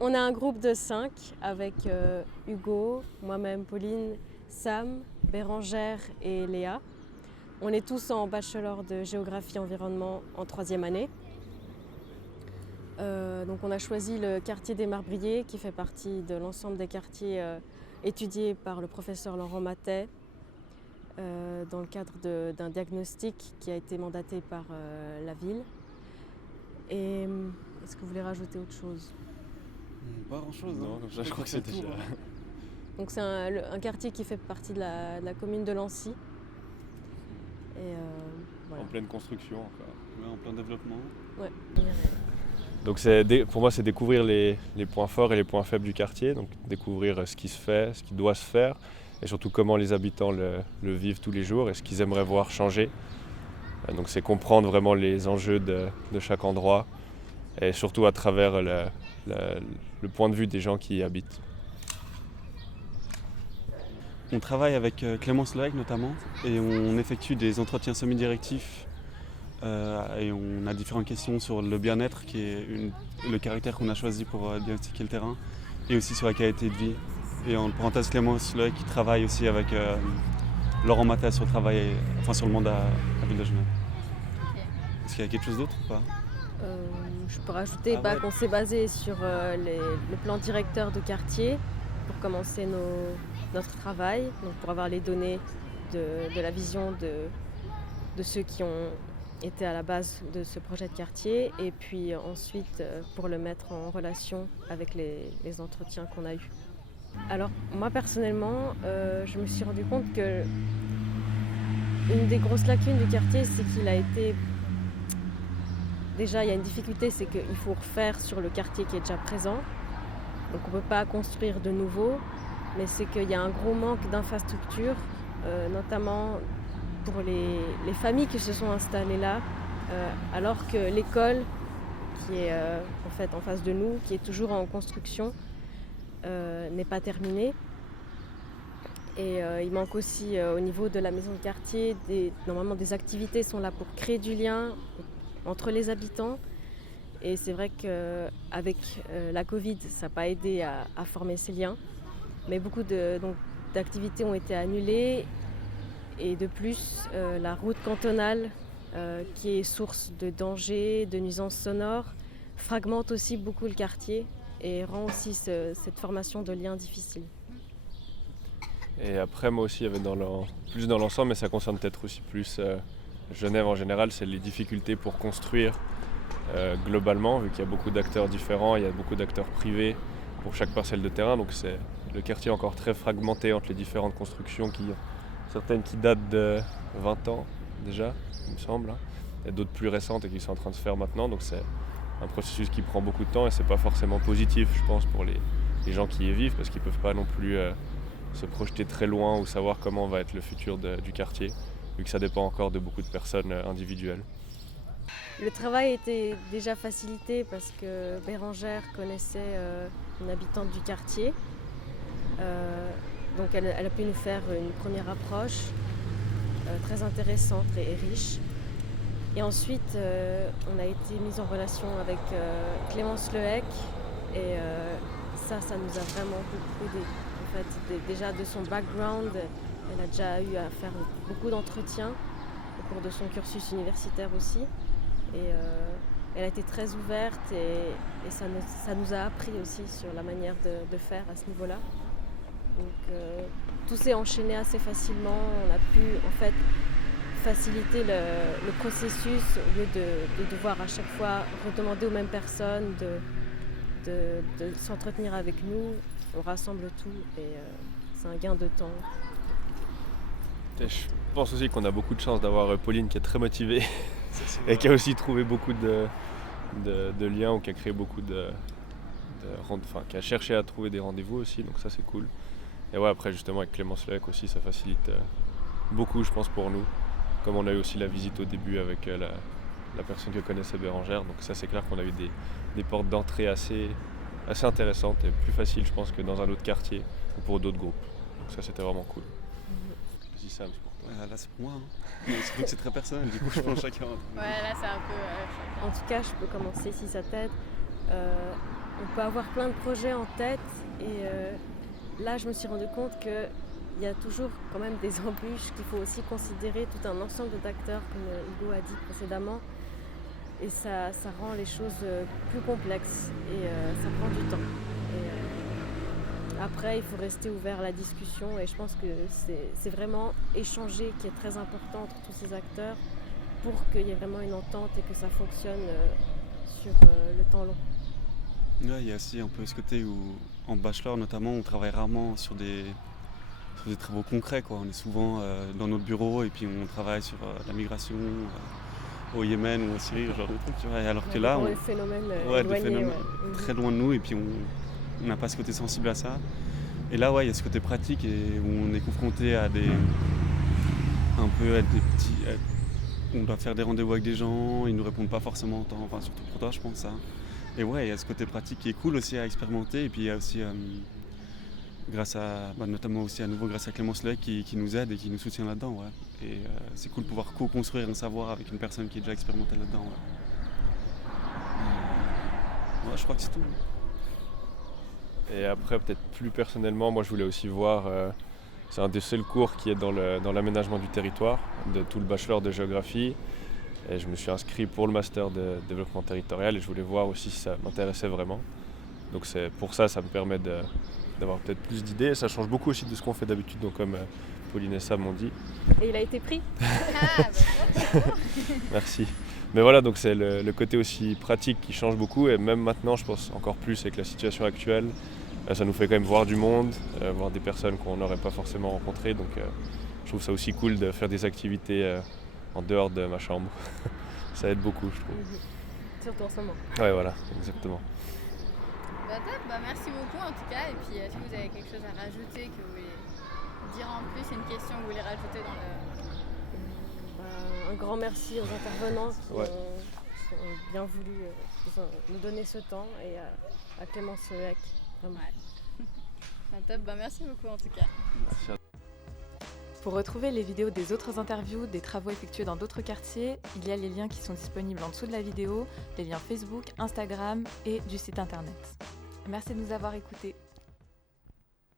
On a un groupe de 5 avec Hugo, moi-même, Pauline, Sam, Bérangère et Léa. On est tous en bachelor de géographie-environnement en 3e année. Donc on a choisi le quartier des Marbriers qui fait partie de l'ensemble des quartiers étudiés par le professeur Laurent Matet dans le cadre d'un diagnostic qui a été mandaté par la ville. Et est-ce que vous voulez rajouter autre chose ? Pas grand-chose. Non, comme ça je crois que c'est déjà... Donc c'est un quartier qui fait partie de la commune de Lancy. Et voilà. En pleine construction encore. Ouais, en plein développement. Ouais. Donc pour moi c'est découvrir les points forts et les points faibles du quartier, donc découvrir ce qui se fait, ce qui doit se faire et surtout comment les habitants le vivent tous les jours et ce qu'ils aimeraient voir changer. Donc c'est comprendre vraiment les enjeux de chaque endroit et surtout à travers le point de vue des gens qui y habitent. On travaille avec Clémence Loec notamment et on effectue des entretiens semi-directifs et on a différentes questions sur le bien-être qui est le caractère qu'on a choisi pour diagnostiquer le terrain et aussi sur la qualité de vie. Et en parenthèse, Clémence Loec qui travaille aussi avec Laurent Matet sur le monde à Ville de Genève. Est-ce qu'il y a quelque chose d'autre ou pas ? Je peux rajouter qu'on s'est basé sur le plan directeur de quartier pour commencer notre travail, donc pour avoir les données de la vision de ceux qui ont été à la base de ce projet de quartier et puis ensuite pour le mettre en relation avec les entretiens qu'on a eus. Alors moi personnellement, je me suis rendu compte que une des grosses lacunes du quartier, c'est qu'il a été... Déjà, il y a une difficulté, c'est qu'il faut refaire sur le quartier qui est déjà présent. Donc on ne peut pas construire de nouveau, mais c'est qu'il y a un gros manque d'infrastructures, notamment pour les familles qui se sont installées là, alors que l'école, qui est en fait en face de nous, qui est toujours en construction, n'est pas terminée. Et il manque aussi au niveau de la maison de quartier, normalement des activités sont là pour créer du lien entre les habitants. Et c'est vrai qu'avec la Covid, ça n'a pas aidé à former ces liens. Mais beaucoup d'activités ont été annulées. Et de plus, la route cantonale, qui est source de dangers, de nuisances sonores, fragmente aussi beaucoup le quartier et rend aussi cette formation de liens difficile. Et après moi aussi, il y avait plus dans l'ensemble, mais ça concerne peut-être aussi plus Genève en général, c'est les difficultés pour construire globalement, vu qu'il y a beaucoup d'acteurs différents, il y a beaucoup d'acteurs privés pour chaque parcelle de terrain, donc c'est le quartier est encore très fragmenté entre les différentes constructions, certaines qui datent de 20 ans déjà, il me semble, et d'autres plus récentes et qui sont en train de se faire maintenant, donc c'est un processus qui prend beaucoup de temps et c'est pas forcément positif, je pense, pour les gens qui y vivent, parce qu'ils peuvent pas non plus se projeter très loin ou savoir comment va être le futur du quartier, vu que ça dépend encore de beaucoup de personnes individuelles. Le travail était déjà facilité parce que Bérangère connaissait une habitante du quartier. Donc elle a pu nous faire une première approche très intéressante et riche. Et ensuite, on a été mis en relation avec Clémence Loec et ça nous a vraiment beaucoup aidé. En fait, déjà de son background, elle a déjà eu à faire beaucoup d'entretiens au cours de son cursus universitaire aussi. Et elle a été très ouverte et ça nous a appris aussi sur la manière de faire à ce niveau-là. Donc tout s'est enchaîné assez facilement. On a pu en fait faciliter le processus au lieu de devoir à chaque fois redemander aux mêmes personnes de s'entretenir avec nous. On rassemble tout et c'est un gain de temps. Et je pense aussi qu'on a beaucoup de chance d'avoir Pauline qui est très motivée et qui a aussi trouvé beaucoup de liens ou qui a créé beaucoup qui a cherché à trouver des rendez-vous aussi, donc ça c'est cool. Et ouais, après justement avec Clémence Loec aussi, ça facilite beaucoup, je pense, pour nous. Comme on a eu aussi la visite au début avec la personne que connaissait Bérangère, donc ça c'est clair qu'on a eu des portes d'entrée assez intéressantes et plus faciles, je pense, que dans un autre quartier ou pour d'autres groupes. Donc ça c'était vraiment cool. Vas-y Sam, c'est pour toi. Là, c'est pour moi. Mais surtout que c'est très personnel, du coup, je pense chacun. Ouais, là, c'est un peu chacun. En tout cas, je peux commencer si ça t'aide. On peut avoir plein de projets en tête et là, je me suis rendu compte qu'il y a toujours quand même des embûches, qu'il faut aussi considérer tout un ensemble d'acteurs, comme Hugo a dit précédemment. Et ça rend les choses plus complexes et ça prend du temps. Et, après, il faut rester ouvert à la discussion et je pense que c'est vraiment échanger qui est très important entre tous ces acteurs pour qu'il y ait vraiment une entente et que ça fonctionne sur le temps long. Ouais, il y a aussi un peu ce côté où, en bachelor notamment, on travaille rarement sur des travaux concrets, quoi. On est souvent dans notre bureau et puis on travaille sur la migration au Yémen ou en Syrie, ce genre de trucs, tu vois. Alors que là, des phénomènes des éloignés, phénomènes très loin de nous et puis on n'a pas ce côté sensible à ça. Et là, ouais, il y a ce côté pratique et où on est confronté à des petits... on doit faire des rendez-vous avec des gens, ils ne nous répondent pas forcément en temps, enfin surtout pour toi, je pense ça. Et ouais, il y a ce côté pratique qui est cool aussi à expérimenter. Et puis il y a aussi, grâce à Clémence Lec qui nous aide et qui nous soutient là-dedans. Ouais. Et c'est cool de pouvoir co-construire un savoir avec une personne qui est déjà expérimentée là-dedans. Ouais. Je crois que c'est tout. Et après, peut-être plus personnellement, moi je voulais aussi voir, c'est un des seuls cours qui est dans l'aménagement du territoire, de tout le bachelor de géographie. Et je me suis inscrit pour le master de développement territorial et je voulais voir aussi si ça m'intéressait vraiment. Donc pour ça me permet d'avoir peut-être plus d'idées. Ça change beaucoup aussi de ce qu'on fait d'habitude, donc comme Pauline et Sam m'ont dit. Et il a été pris. Merci. Mais voilà, donc c'est le côté aussi pratique qui change beaucoup et même maintenant, je pense encore plus avec la situation actuelle, ça nous fait quand même voir du monde, voir des personnes qu'on n'aurait pas forcément rencontrées. Donc je trouve ça aussi cool de faire des activités en dehors de ma chambre. Ça aide beaucoup, je trouve. Surtout en ce moment. Ouais, voilà, exactement. Merci beaucoup en tout cas. Et puis, est-ce que vous avez quelque chose à rajouter, que vous voulez dire en plus, une question que vous voulez rajouter dans le... Un grand merci aux intervenants qui Ouais. ont bien voulu nous donner ce temps et à Clémence Lec. Vraiment. Ouais. Top, merci beaucoup en tout cas. Merci à Pour retrouver les vidéos des autres interviews, des travaux effectués dans d'autres quartiers, il y a les liens qui sont disponibles en dessous de la vidéo, les liens Facebook, Instagram et du site internet. Merci de nous avoir écoutés.